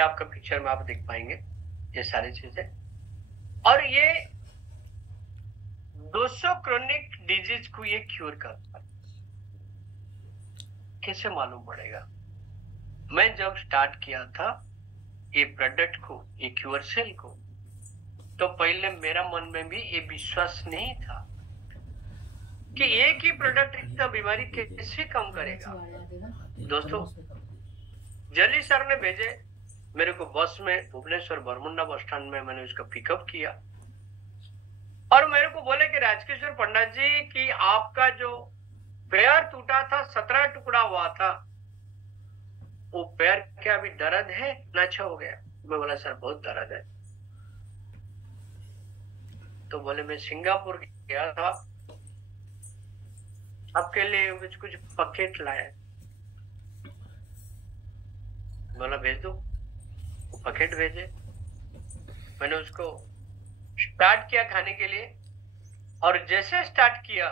ये आपका पिक्चर में आप देख पाएंगे ये सारी चीजें। और ये 200 क्रोनिक डिजीज को ये क्योर करता है। कैसे मालूम पड़ेगा? मैं जब स्टार्ट किया था ये प्रोडक्ट को, ये क्योर सेल को, तो पहले मेरा मन में भी ये विश्वास नहीं था कि एक ही प्रोडक्ट इतना बीमारी कैसे कम करेगा। दोस्तों, जली सर ने भेजे मेरे को बस में, भुवनेश्वर बरमुंडा बस स्टैंड में मैंने उसका पिकअप किया और मेरे को बोले कि राजकिशोर पंडित जी कि आपका जो पैर टूटा था, 17 टुकड़ा हुआ था, वो पैर क्या अभी दर्द है ना अच्छा हो गया? मैं बोला सर बहुत दर्द है। तो बोले मैं सिंगापुर गया था, आपके लिए कुछ पैकेट लाया। बोला भेज दो, वो पैकेट भेजे। मैंने उसको स्टार्ट किया खाने के लिए और जैसे स्टार्ट किया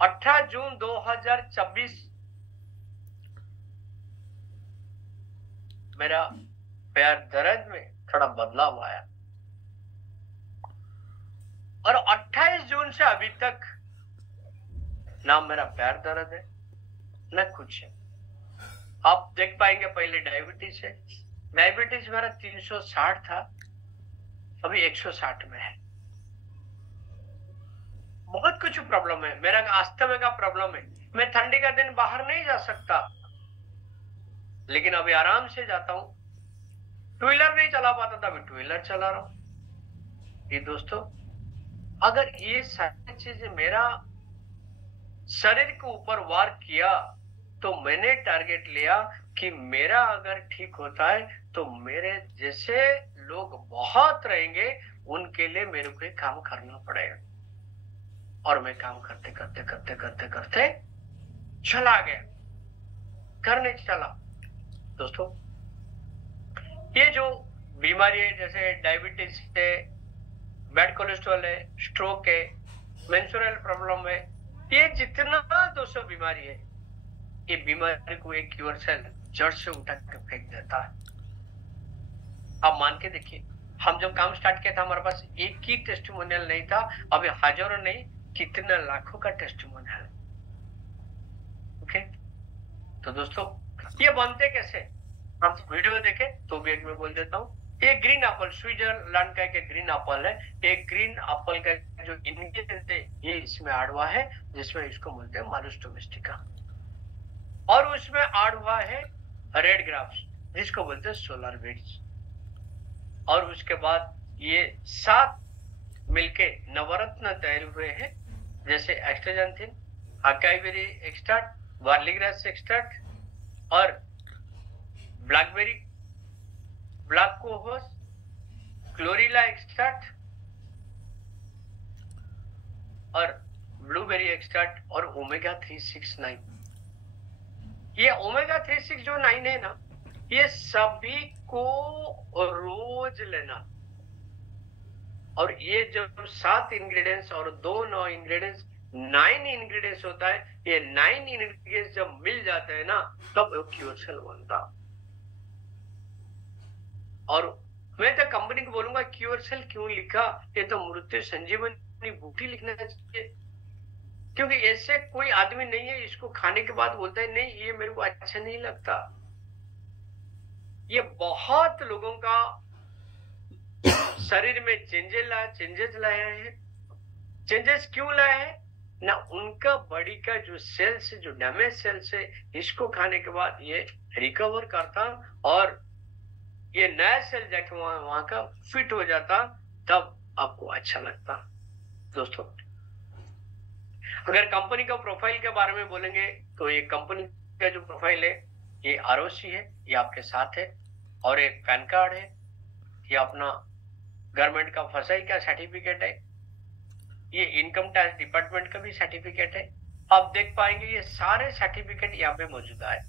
18 जून 2024 मेरा पैर दर्द में थोड़ा बदलाव आया और 28 जून से अभी तक ना मेरा पैर दर्द है ना कुछ है। आप देख पाएंगे पहले डायबिटीज है, डायबिटीज मेरा 360 था, अभी 160 में है। बहुत कुछ प्रॉब्लम है, मेरा अस्थमा का प्रॉब्लम है, मैं ठंडी का दिन बाहर नहीं जा सकता लेकिन अभी आराम से जाता हूं। टू व्हीलर नहीं चला पाता था, अभी टू व्हीलर चला रहा हूं। ये दोस्तों, अगर ये सारी चीजें मेरा शरीर के ऊपर वार किया तो मैंने टारगेट लिया कि मेरा अगर ठीक होता है तो मेरे जैसे लोग बहुत रहेंगे, उनके लिए मेरे को काम करना पड़ेगा। और मैं काम करते करते करते करते करते चला गया, करने चला। दोस्तों, ये जो बीमारी है जैसे डायबिटीज है, बैड कोलेस्ट्रॉल है, स्ट्रोक है, मेंस्ट्रुअल प्रॉब्लम है, ये जितना 200 बीमारी है, ये बीमारी को एक क्योर सेल जड़ से उठा के फेंक देता है। आप मान के देखिए, हम जब काम स्टार्ट किया था हमारे पास एक ही टेस्टिमोनियल नहीं था, अभी हजारों नहीं कितने लाखों का टेस्टिमोनियल है। ओके, तो दोस्तों ये बनते कैसे? हम वीडियो देखे तो भी एक में बोल देता हूँ। ये ग्रीन एप्पल, स्विट्जरलैंड का एक ग्रीन एप्पल है। एक ग्रीन एप्पल का जो इंग्रेडिएंट है ये इसमें ऐड हुआ है, जिसमें इसको बोलते हैं मालुस डोमेस्टिका, और उसमें ऐड हुआ है रेड ग्राप्स जिसको बोलते हैं सोलर बीड्स, और उसके बाद ये 7 मिलके नवरत्न तैयार हुए हैं, जैसे एक्स्ट्राजेंथिन, acai berry extract, barley grass extract और blackberry, black cohosh, chlorella extract और ब्लूबेरी एक्सट्रैक्ट और ओमेगा 369। ये ओमेगा 36 जो 9 है ना, ये सभी को रोज लेना। और ये जब 7 इंग्रेडिएंट्स और 2 9 इंग्रेडिएंट्स 9 इंग्रेडिएंट्स होता है, ये 9 इंग्रेडिएंट्स जब मिल जाते हैं ना तब वो क्योर सेल बनता। और मैं तो कंपनी को बोलूंगा क्योर सेल क्यों लिखा, ये तो मृत्यु संजीवनी बूटी लिखना चाहिए, क्योंकि ऐसे कोई आदमी नहीं है इसको खाने के बाद बोलता है नहीं ये मेरे को अच्छा नहीं लगता। ये बहुत लोगों का शरीर में चेंजेस लाया है। चेंजेस क्यों लाया है ना, उनका बॉडी का जो सेल्स, जो डैमेज सेल्स है, इसको खाने के बाद ये रिकवर करता और ये नया सेल जाके वहां का फिट हो जाता, तब आपको अच्छा लगता। दोस्तों, अगर कंपनी का प्रोफाइल के बारे में बोलेंगे तो ये कंपनी का जो प्रोफाइल है ये आरओसी है, ये आपके साथ है, और एक पैन कार्ड है, ये अपना गवर्नमेंट का फसाई का सर्टिफिकेट है, ये इनकम टैक्स डिपार्टमेंट का भी सर्टिफिकेट है। आप देख पाएंगे ये सारे सर्टिफिकेट यहाँ पे मौजूदा है,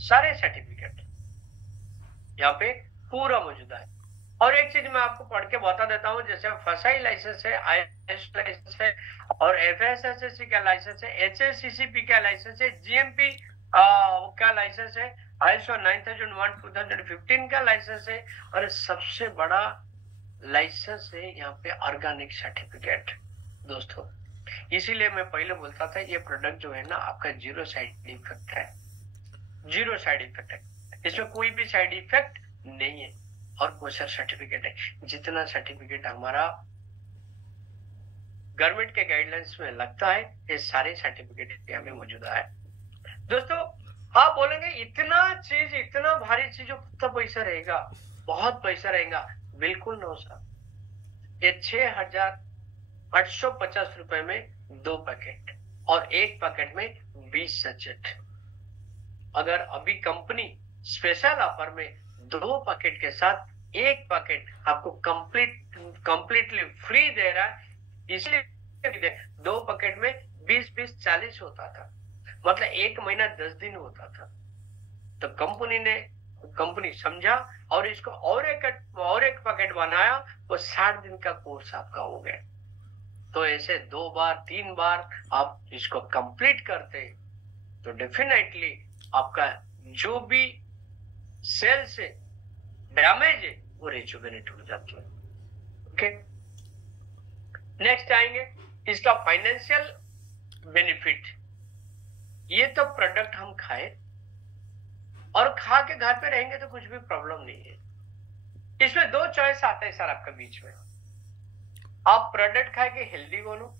सारे सर्टिफिकेट यहाँ पे पूरा मौजूदा है। और एक चीज मैं आपको पढ़ के बता देता हूँ, जैसे फसाई लाइसेंस है, आईएस लाइसेंस है, और एफएसएसएससी का लाइसेंस है, एचएससीसीपी का लाइसेंस है, जीएमपी का लाइसेंस है, ISO 9001 2015 का लाइसेंस है, और सबसे बड़ा लाइसेंस है यहाँ पे ऑर्गेनिक सर्टिफिकेट दोस्तों। इसीलिए मैं पहले बोलता था ये प्रोडक्ट जो है ना आपका जीरो साइड इफेक्ट है, जीरो साइड इफेक्ट है, इसमें कोई भी साइड इफेक्ट नहीं है। और कोशर सर्टिफिकेट है, जितना सर्टिफिकेट हमारा गवर्नमेंट के गाइडलाइंस में लगता है ये सारे सर्टिफिकेट हमें मौजूद है दोस्तों। आप बोलेंगे इतना चीज, इतना भारी चीज, कितना पैसा रहेगा, बहुत पैसा रहेगा। बिल्कुल नो सर, ये 6,850 रुपए में 2 पैकेट और 1 पैकेट में 20 सचेट। अगर अभी कंपनी स्पेशल ऑफर में 2 पैकेट के साथ 1 पैकेट आपको कंप्लीटली फ्री दे रहा है, इसलिए 2 पैकेट में 20-20 40 होता था, मतलब 1 महीना 10 दिन होता था। तो कंपनी समझा और इसको और एक पैकेट बनाया, वो 60 दिन का कोर्स आपका हो गया। तो ऐसे 2 बार 3 बार आप इसको कंप्लीट करते तो डेफिनेटली आपका जो भी सेल से डैमेज है वो रिजुवेनेट हो जाता है। ओके, नेक्स्ट आएंगे इसका फाइनेंशियल बेनिफिट। ये तो प्रोडक्ट हम खाए और खा के घर पे रहेंगे तो कुछ भी प्रॉब्लम नहीं है। इसमें 2 चॉइस आता है सर आपके बीच में, आप प्रोडक्ट खा के हेल्दी बनो,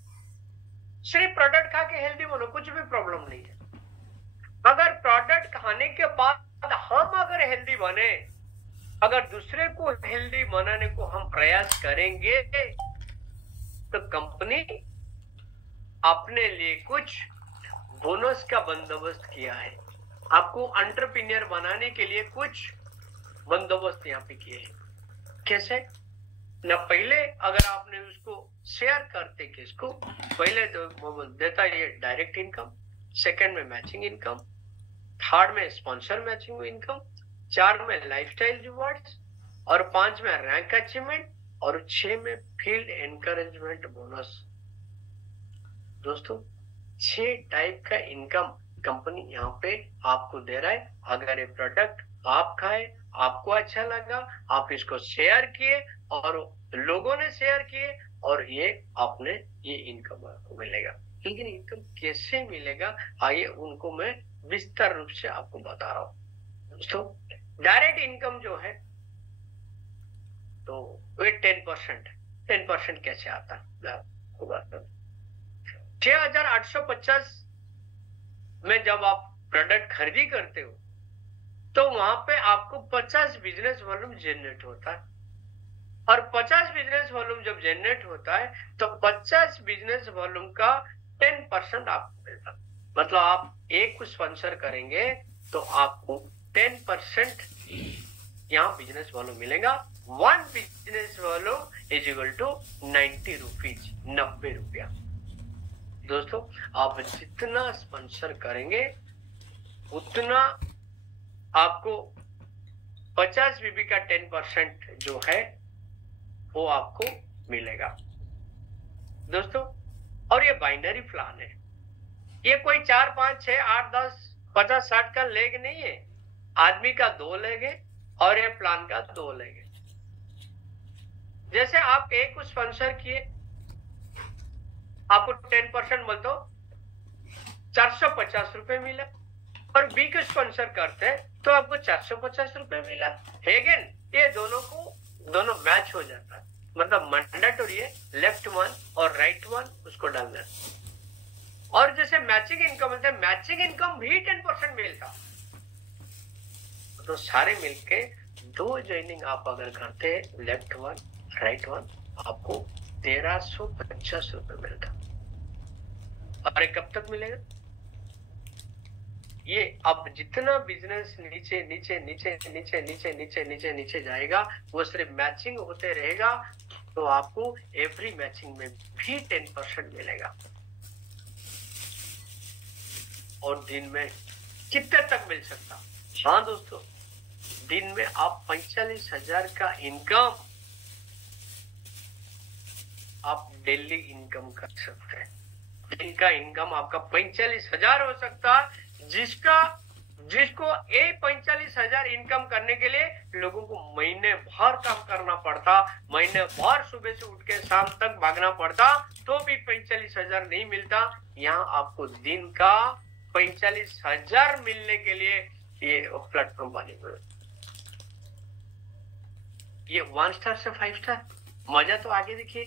सिर्फ प्रोडक्ट खा के हेल्दी बनो, कुछ भी प्रॉब्लम नहीं है। अगर प्रोडक्ट खाने के बाद हम अगर हेल्दी बने, अगर दूसरे को हेल्दी बनाने को हम प्रयास करेंगे तो कंपनी अपने लिए कुछ बोनस का बंदोबस्त किया है, आपको एंटरप्रेन्योर बनाने के लिए कुछ बंदोबस्त यहाँ पे किए हैं। कैसे ना, पहले अगर आपने उसको शेयर करते किसको, पहले तो वो देता है डायरेक्ट इनकम, सेकंड में मैचिंग इनकम, थर्ड में स्पॉन्सर मैचिंग इनकम, 4 में लाइफस्टाइल रिवॉर्ड्स, और 5 में रैंक अचीवमेंट, और 6 में फील्ड एनकरेजमेंट बोनस। दोस्तों 6 टाइप का इनकम कंपनी यहाँ पे आपको दे रहा है। अगर ये प्रोडक्ट आप खाए, आपको अच्छा लगा, आप इसको शेयर किए और लोगों ने शेयर किए, और ये आपने ये इनकम आपको मिलेगा। लेकिन इनकम कैसे मिलेगा आइए उनको मैं विस्तार रूप से आपको बता रहा हूँ। दोस्तों डायरेक्ट इनकम जो है तो वे 10% कैसे आता है, 6,850 में जब आप प्रोडक्ट खरीदी करते हो तो वहां पे आपको 50 बिजनेस वॉल्यूम जनरेट होता है, और 50 बिजनेस वॉल्यूम जब जनरेट होता है तो 50 बिजनेस वॉल्यूम का 10% आपको मिलता है। मतलब आप एक को स्पॉन्सर करेंगे तो आपको 10% यहाँ बिजनेस वॉल्यूम मिलेगा। 1 business volume is equal to 90 rupees, 90 रुपया। दोस्तों आप जितना स्पॉन्सर करेंगे उतना आपको 50 बीबी का 10% जो है वो आपको मिलेगा दोस्तों। और ये बाइनरी प्लान है, ये कोई 4, 5, 6, 8, 10, 50, 60 का लेग नहीं है, आदमी का 2 लेग है और ये प्लान का 2 लेग है। जैसे आप एक को स्पॉन्सर किए, आपको 10% बोल दो 450 रुपए मिला, और बी को स्पॉन्सर करते हैं तो आपको 450 रुपए मिला। अगेन ये दोनों मैच हो जाता है, मतलब मैंडेटरी है, लेफ्ट 1 और राइट 1 उसको डालना है। और जैसे मैचिंग इनकम मिलता है, मैचिंग इनकम भी 10% मिलता, तो सारे मिलके 2 ज्वाइनिंग आप अगर करते हैं लेफ्ट 1 राइट 1 आपको 1350 रुपए मिलता। और कब तक मिलेगा? ये अब जितना बिजनेस नीचे नीचे नीचे नीचे नीचे नीचे नीचे नीचे जाएगा वो सिर्फ मैचिंग होते रहेगा, तो आपको एवरी मैचिंग में भी 10% मिलेगा। और दिन में कितने तक मिल सकता? हाँ दोस्तों, दिन में आप 45,000 का इनकम आप डेली इनकम कर सकते हैं। दिन का इनकम आपका 45,000 हो सकता है, जिसका जिसको 45,000 इनकम करने के लिए लोगों को महीने भर काम करना पड़ता, महीने भर सुबह से उठ के शाम तक भागना पड़ता, तो भी 45,000 नहीं मिलता। यहाँ आपको दिन का 45,000 मिलने के लिए ये प्लेटफॉर्म बने हुए। ये 1 स्टार से 5 स्टार, मजा तो आगे देखिए।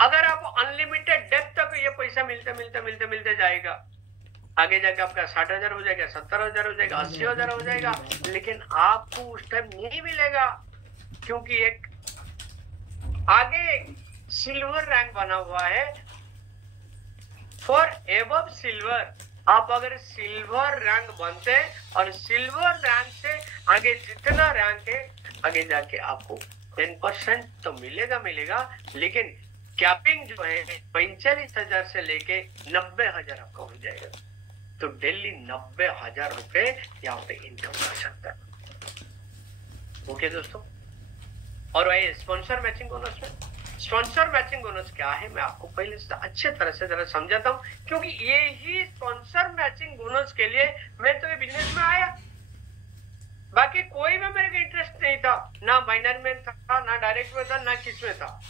अगर आप अनलिमिटेड डेप्थ तक ये पैसा मिलते मिलते मिलते मिलते जाएगा, आगे जाके आपका 60,000 हो जाएगा, 70,000 हो जाएगा, 80,000 हो जाएगा, लेकिन आपको उस टाइम नहीं मिलेगा, क्योंकि एक आगे सिल्वर रैंक बना हुआ है फॉर एबव सिल्वर। आप अगर सिल्वर रैंक बनते और सिल्वर रैंक से आगे जितना रैंक है, आगे जाके आपको 10% तो मिलेगा, लेकिन कैपिंग जो है 45,000 से लेके 90,000 आपका हो जाएगा। तो डेली 90,000 रुपए यहाँ पे इनकम कर सकता है। ओके दोस्तों, और वही स्पॉन्सर मैचिंग बोनस में, स्पॉन्सर मैचिंग बोनस क्या है मैं आपको पहले से अच्छे तरह से जरा समझाता हूँ, क्योंकि ये ही स्पॉन्सर मैचिंग बोनस के लिए मैं तो ये बिजनेस में आया। बाकी कोई में मेरे को इंटरेस्ट नहीं था, ना माइनर में था, ना डायरेक्ट में था, ना किस में था।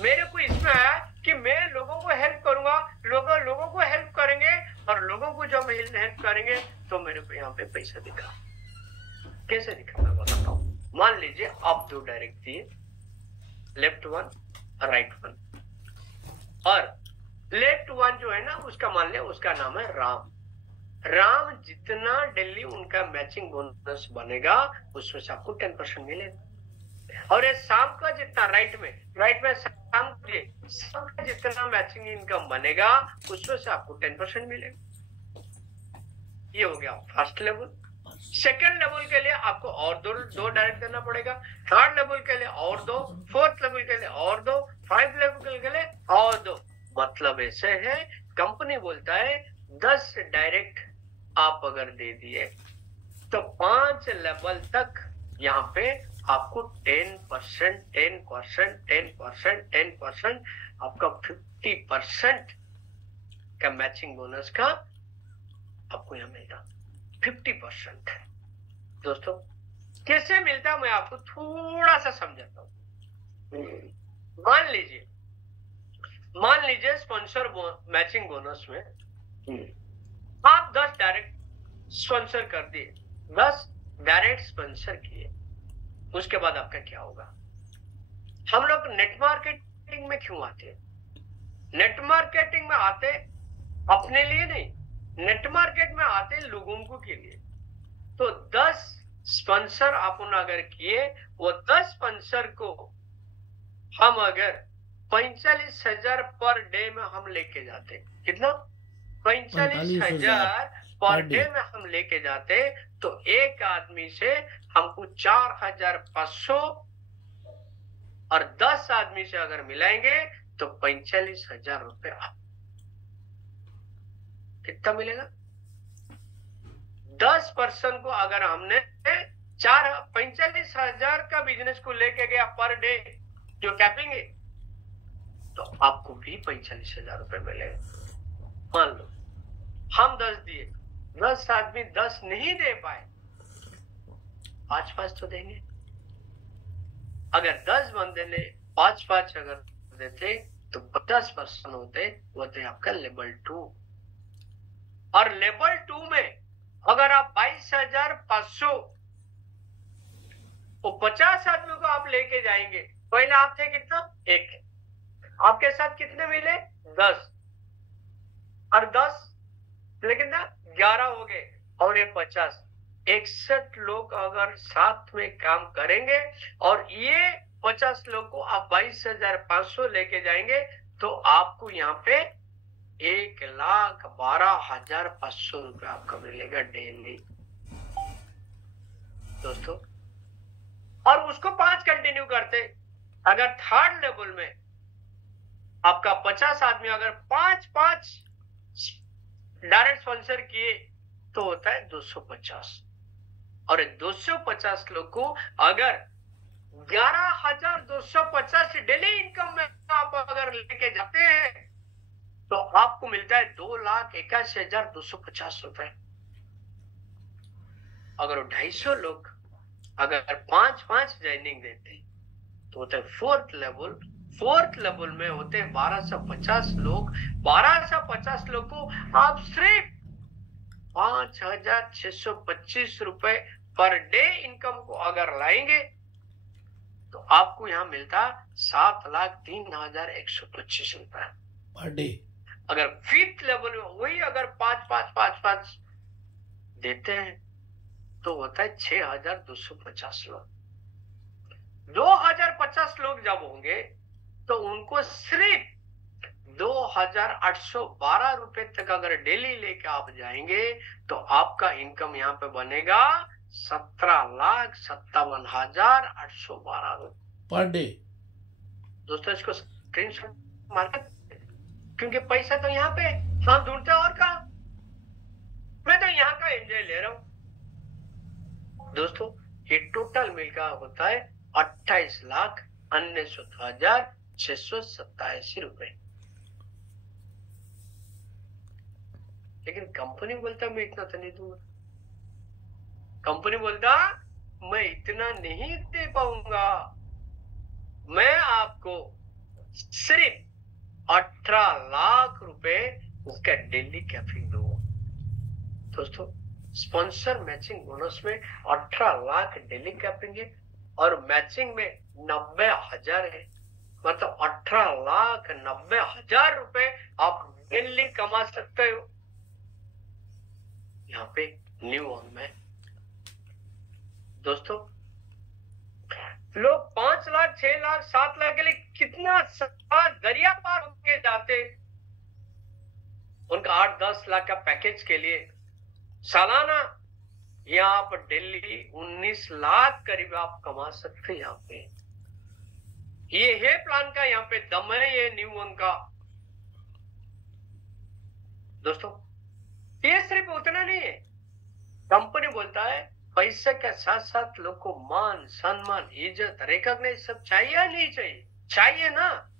मेरे को इसमें आया कि मैं लोगों को हेल्प करूंगा, लोगों को हेल्प करेंगे, और लोगों को जब हेल्प करेंगे तो मेरे को यहाँ पे पैसा दिखा। कैसे दिखा मैं बताता हूँ। मान लीजिए आप 2 डायरेक्ट दिए, लेफ्ट 1 राइट 1, और लेफ्ट 1 जो है ना उसका मान लिया उसका नाम है राम जितना डेली उनका मैचिंग बोनस बनेगा उसमें से आपको 10% मिलेगा। और ये शाम का जितना राइट में शाम का जितना मैचिंग इनकम बनेगा उसमें से आपको 10% मिलेगा। ये हो गया फर्स्ट लेवल। सेकंड लेवल के लिए आपको और दो डायरेक्ट देना पड़ेगा, थर्ड लेवल के लिए और 2, फोर्थ लेवल के लिए और 2, 5 लेवल के लिए और 2। मतलब ऐसे है, कंपनी बोलता है 10 डायरेक्ट आप अगर दे दिए तो 5 लेवल तक यहाँ पे आपको 10% आपका 50% का मैचिंग बोनस का आपको यहाँ मिलेगा 50%। दोस्तों कैसे मिलता है मैं आपको थोड़ा सा समझाता हूँ। मान लीजिए स्पॉन्सर मैचिंग बोनस में आप 10 डायरेक्ट स्पॉन्सर कर दिए, 10 डायरेक्ट स्पॉन्सर किए, उसके बाद आपका क्या होगा। हम लोग नेट मार्केटिंग में क्यों आते हैं? नेट मार्केटिंग में आते अपने लिए नहीं, नेट मार्केट में आते लोगों को के लिए। तो 10 स्पॉन्सर अपन अगर किए, वो 10 स्पॉन्सर को हम अगर 45,000 पर डे में हम लेके जाते, कितना 45,000 पर डे में हम लेके जाते, तो एक आदमी से हमको 4,500 और 10 आदमी से अगर मिलाएंगे तो 45,000 रुपए कितना मिलेगा। 10% को अगर हमने 45,000 का बिजनेस को लेके गया पर डे जो कैपिंग है, तो आपको भी 45,000 रुपए मिलेगा। मान लो हम 10 दिए, 10 आदमी 10 नहीं दे पाए, 5-5 तो देंगे। अगर 10 बंदे ने 5-5 अगर देते तो 50% होते, वो थे आपका लेवल 2। और लेवल 2 में अगर आप 22,500 वो 50 आदमियों को आप लेके जाएंगे। पहले आप थे कितना, 1, आपके साथ कितने मिले 10, और 10 लेकिन ना 11 हो गए, और ये 50, 61 लोग अगर साथ में काम करेंगे और ये 50 लोग को आप 22,500 लेके जाएंगे, तो आपको यहाँ पे 1,12,500 रुपए आपका मिलेगा डेली दोस्तों। और उसको 5 कंटिन्यू करते, अगर थर्ड लेवल में आपका 50 आदमी अगर 5-5 डायरेक्ट स्पॉन्सर किए तो होता है 250, और 250 लोग को अगर 11,250 डेली इनकम में आप अगर लेके जाते हैं तो आपको मिलता है 2,81,250 रुपए। अगर 250 लोग अगर 5-5 ज्वाइनिंग देते तो होते फोर्थ लेवल में होते 1250 लोग। 1250 लोग को आप सिर्फ 5,625 रुपए पर डे इनकम को अगर लाएंगे तो आपको यहां मिलता 7,03,125 रुपए पर डे। अगर फिफ्थ लेवल में वही अगर 5-5-5-5 देते हैं तो होता है 6,250 लोग। 2,050 लोग जब होंगे तो उनको सिर्फ 2,812 रुपए तक अगर डेली लेके आप जाएंगे तो आपका इनकम यहाँ पे बनेगा 17,57,812 रुपए पर डे। दोस्तों इसको स्क्रीनशॉट मार, क्योंकि पैसा तो यहाँ पे हम ढूंढते और कहा, मैं तो यहाँ का एंजॉय ले रहा हूं। दोस्तों ये टोटल मिलकर होता है 28,69,687 रुपए। लेकिन कंपनी बोलता मैं इतना तो नहीं दूंगा, कंपनी बोलता मैं इतना नहीं दे पाऊंगा, मैं आपको सिर्फ 18 लाख रुपए उसका डेली कैपिंग दूंगा। दोस्तों स्पॉन्सर मैचिंग बोनस में 18 लाख डेली कैपिंग है और मैचिंग में 90,000 है, मतलब 18,90,000 रुपए आप डेली कमा सकते हो यहाँ पे न्यू ऑन में। दोस्तों लोग 5 लाख 6 लाख 7 लाख के लिए कितना दरिया पार होके जाते, उनका 8-10 लाख का पैकेज के लिए सालाना यहाँ पर दिल्ली 19 लाख करीब आप कमा सकते हैं। यहाँ पे ये है प्लान का, यहाँ पे दम है ये न्यू वन का। दोस्तों ये सिर्फ उतना नहीं है, कंपनी बोलता है पैसे के साथ साथ लोग को मान सम्मान इज्जत रिकॉग्नाइज सब चाहिए या नहीं चाहिए? चाहिए ना।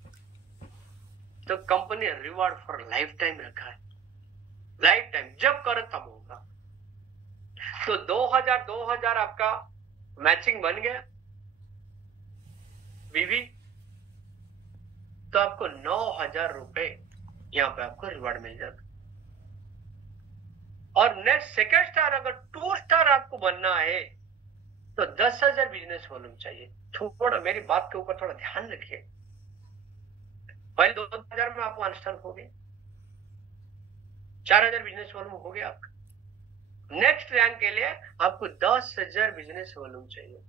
तो company reward for life time रखा है, लाइफ टाइम जब करो तब होगा। तो 2,000 आपका मैचिंग बन गया बीवी, तो आपको 9,000 रुपए यहाँ पे आपको रिवॉर्ड मिल जाता। और नेक्स्ट सेकंड स्टार अगर 2 स्टार आपको बनना है तो 10,000 बिजनेस वॉल्यूम चाहिए। थोड़ा मेरी बात के ऊपर थोड़ा ध्यान रखिए। पहले 2,000 में आप 1 स्टार हो गए, 4,000 बिजनेस वॉल्यूम हो गया आपका। नेक्स्ट रैंक के लिए आपको 10,000 बिजनेस वॉल्यूम चाहिए,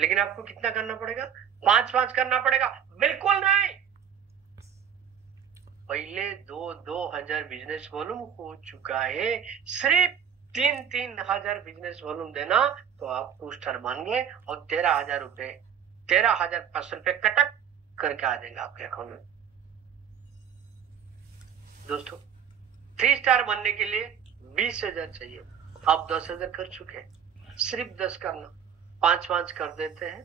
लेकिन आपको कितना करना पड़ेगा? 5-5 करना पड़ेगा? बिल्कुल नहीं। पहले 2,000 बिजनेस वॉल्यूम हो चुका है, सिर्फ 3,000 बिजनेस वॉल्यूम देना तो आप 2 स्टार बन गए और 13,000 रुपए 13,500 रुपए कटक करके आ जाएगा आपके अकाउंट में। दोस्तों 3 स्टार बनने के लिए 20,000 चाहिए, आप 10,000 कर चुके हैं, सिर्फ 10 करना, 5-5 कर देते हैं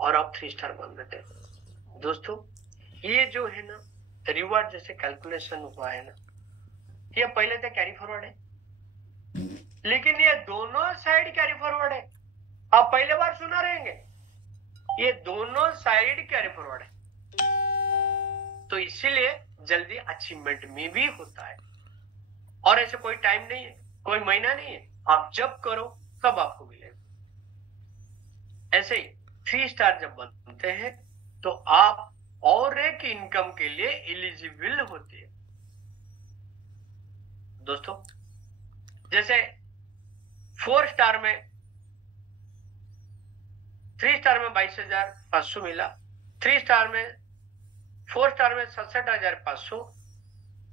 और आप 3 स्टार बन देते हैं। दोस्तों ये जो है ना रिवॉर्ड जैसे कैलकुलेशन हुआ है ना, ये पहले तो कैरी फॉरवर्ड है, लेकिन ये दोनों साइड कैरी फॉरवर्ड है। आप पहले बार सुना रहेंगे, ये दोनों साइड कैरी फॉरवर्ड है, तो इसीलिए जल्दी अचीवमेंट में भी होता है। और ऐसे कोई टाइम नहीं है, कोई महीना नहीं है, आप जब करो तब आपको मिलेगा। ऐसे ही 3 स्टार जब बनते हैं तो आप और एक इनकम के लिए एलिजिबल होते हैं। दोस्तों जैसे 4 स्टार में 3 स्टार में 22,500 मिला, 3 स्टार में 4 स्टार में 67,500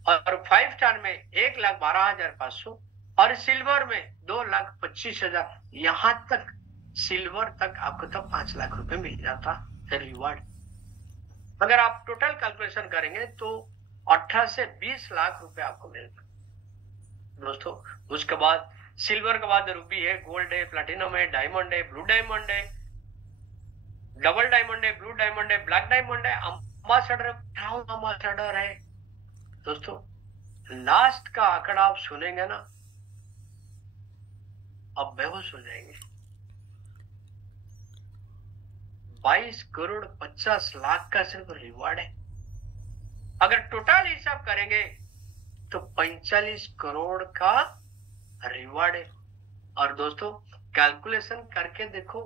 और 5 स्टार में 1,12,500 और सिल्वर में 2,25,000। यहां तक सिल्वर तक आपको तो 5 लाख रुपए मिल जाता है रिवॉर्ड। अगर आप टोटल कैलकुलेशन करेंगे तो 18 से 20 लाख रुपए आपको मिलता। दोस्तों उसके बाद सिल्वर के बाद रूबी है, गोल्ड है, प्लैटिनम है, डायमंड है, ब्लू डायमंड है, डबल डायमंड है, ब्लू डायमंड है, ब्लैक डायमंड है, अम्बासडर है, क्राउन अम्बासडर है, दोस्तों लास्ट का आंकड़ा आप सुनेंगे ना, आप बेहोश हो जाएंगे। 22 करोड़ 50 लाख का सिर्फ रिवॉर्ड है। अगर टोटल हिसाब करेंगे तो 45 करोड़ का रिवॉर्ड है। और दोस्तों कैलकुलेशन करके देखो,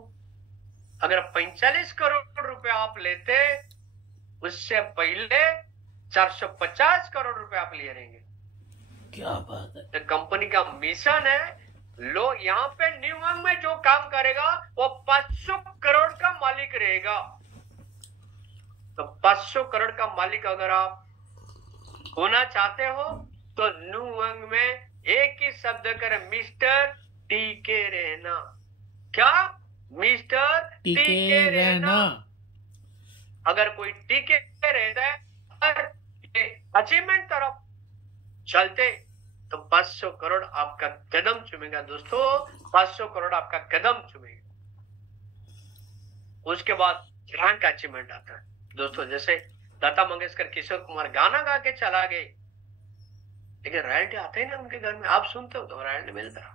अगर 45 करोड़ रुपए आप लेते, उससे पहले 450 करोड़ रुपए आप लिए रहेंगे। क्या बात है। तो कंपनी का मिशन है, लोग यहाँ पे न्यूयॉर्क में जो काम करेगा वो 500 करोड़ का मालिक रहेगा। तो 500 करोड़ का मालिक अगर आप होना चाहते हो तो न्यूयॉर्क में एक ही शब्द कर, मिस्टर टीके रहना। क्या? मिस्टर टीके रहना। अगर कोई टीके रहता है और अचीवमेंट तरफ चलते तो 500 करोड़ आपका कदम चूमेगा। दोस्तों 500 करोड़ आपका कदम चूमेगा। उसके बाद रैंक अचीवमेंट आता है। दोस्तों जैसे लता मंगेशकर, किशोर कुमार गाना गा के चला गए, लेकिन रॉयल्टी आते हैं ना उनके घर में, आप सुनते हो तो रॉयल्टी मिलता।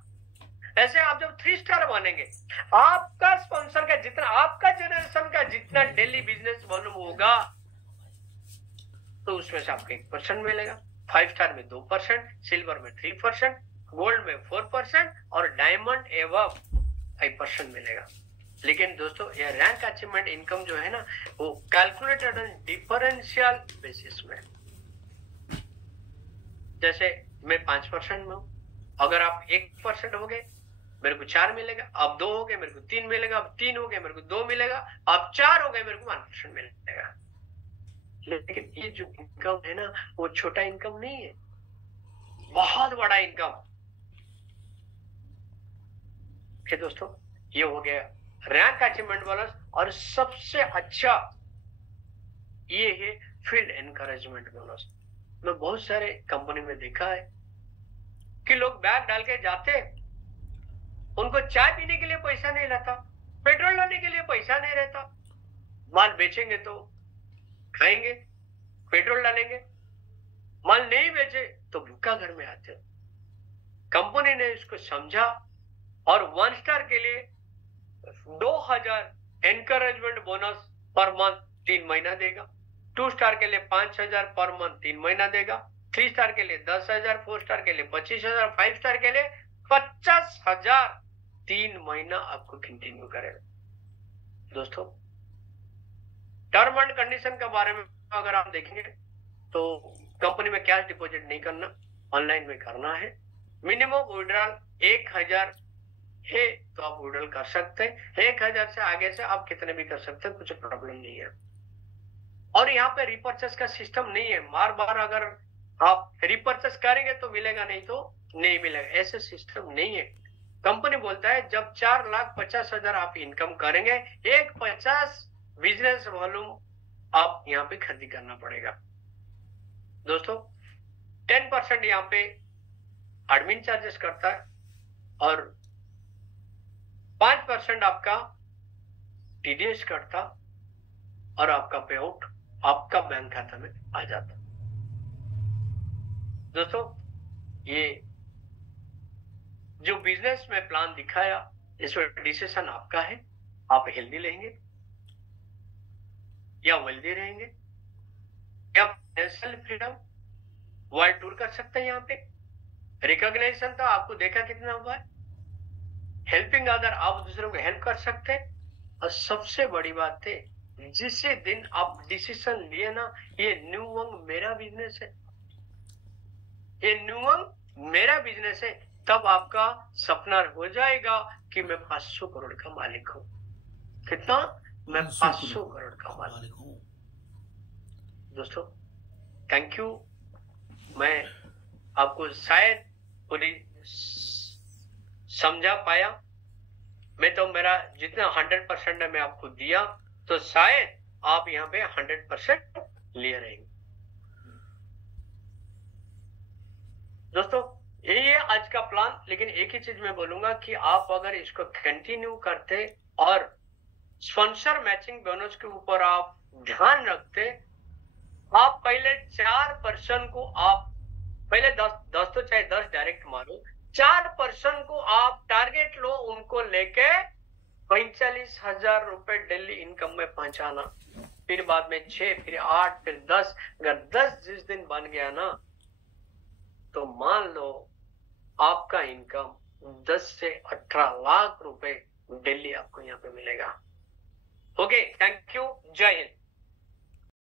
ऐसे आप जब 3 स्टार बनेंगे, आपका स्पॉन्सर का जितना, आपका जनरेशन का जितना डेली बिजनेस वॉल्यूम होगा तो उसमें से आपको 1% मिलेगा। 5 स्टार में 2%, सिल्वर में 3%, गोल्ड में 4% और डायमंड एवं 5% मिलेगा। लेकिन दोस्तों ये रैंक अचीवमेंट इनकम जो है ना, वो कैलकुलेटेड ऑन डिफरेंशियल बेसिस में। जैसे मैं 5% में हूं, अगर आप 1% हो गए मेरे को 4 मिलेगा, आप 2 हो गए मेरे को 3 मिलेगा, आप 3 हो गए मेरे को 2 मिलेगा, आप 4 हो गए मेरे को 1% मिलेगा। लेकिन ये जो इनकम है ना, वो छोटा इनकम नहीं है, बहुत बड़ा इनकम है। दोस्तों ये हो गया रैंक अचीवमेंट बोनस। और सबसे अच्छा ये है फील्ड एनकरेजमेंट बोनस। मैं बहुत सारे कंपनी में देखा है कि लोग बैग डाल के जाते, उनको चाय पीने के लिए पैसा नहीं रहता, पेट्रोल लाने के लिए पैसा नहीं रहता, माल बेचेंगे तो खाएंगे, पेट्रोल डालेंगे, माल नहीं बेचे तो भूखा घर में आते। कंपनी ने इसको समझा और 1 स्टार के लिए 2000 एनकरेजमेंट बोनस पर मंथ 3 महीना देगा, 2 स्टार के लिए 5000 पर मंथ 3 महीना देगा, 3 स्टार के लिए 10,000, 4 स्टार के लिए 25,000, 5 स्टार के लिए 50,000 3 महीना आपको कंटिन्यू करेगा। दोस्तों टर्म एंड कंडीशन के बारे में अगर आप देखेंगे तो कंपनी में कैश डिपॉजिट नहीं करना, ऑनलाइन में करना है। मिनिमम विड्रॉल 1000 है तो आप विड्रॉल कर सकते हैं, 1000 से आगे से आप कितने भी कर सकते हैं, कुछ प्रॉब्लम नहीं है। और यहाँ पे रिपर्चेस का सिस्टम नहीं है, बार बार अगर आप रिपर्चेस करेंगे तो मिलेगा, नहीं तो नहीं मिलेगा, ऐसे सिस्टम नहीं है। कंपनी बोलता है जब 4,50,000 आप इनकम करेंगे, 150 बिजनेस वॉल्यूम आप यहाँ पे खरीदी करना पड़ेगा। दोस्तों 10% यहाँ पे एडमिन चार्जेस करता है और 5% आपका टीडीएस करता और आपका पे आउट आपका बैंक खाता में आ जाता। दोस्तों ये जो बिजनेस में प्लान दिखाया, इसमें डिसीजन आपका है, आप हेल्दी रहेंगे या वेल्दी रहेंगे या फाइनेंशियल फ्रीडम, वर्ल्ड टूर कर सकते हैं। यहाँ पे रिकॉग्निशन तो आपको देखा कितना हुआ है, हेल्पिंग अदर, आप दूसरों को हेल्प कर सकते हैं। और सबसे बड़ी बात है, जिसे दिन आप डिसीजन लिए ना, ये न्यूयॉर्क मेरा बिजनेस है, ये न्यूयॉर्क मेरा बिजनेस है, तब आपका सपना हो जाएगा कि मैं 500 करोड़ का मालिक हूं। कितना? मैं 500 करोड़ का मालिक हूं। दोस्तों थैंक यू। मैं आपको शायद पूरी समझा पाया, मैं तो मेरा जितना 100% है मैं आपको दिया, तो शायद आप यहाँ पे 100% लिए रहेंगे। दोस्तों यही है आज का प्लान। लेकिन एक ही चीज मैं बोलूंगा कि आप अगर इसको कंटिन्यू करते और स्पॉन्सर मैचिंग बोनस के ऊपर आप ध्यान रखते आप पहले 4% को आप पहले 10 तो चाहे 10 डायरेक्ट मारो, 4% को आप टारगेट लो, उनको लेके 45,000 रुपए डेली इनकम में पहुंचाना। फिर बाद में 6, फिर 8, फिर 10। अगर 10 जिस दिन बन गया ना, तो मान लो आपका इनकम 10 से 18 लाख रुपए डेली आपको यहाँ पे मिलेगा। ओके, थैंक यू, जय हिंद।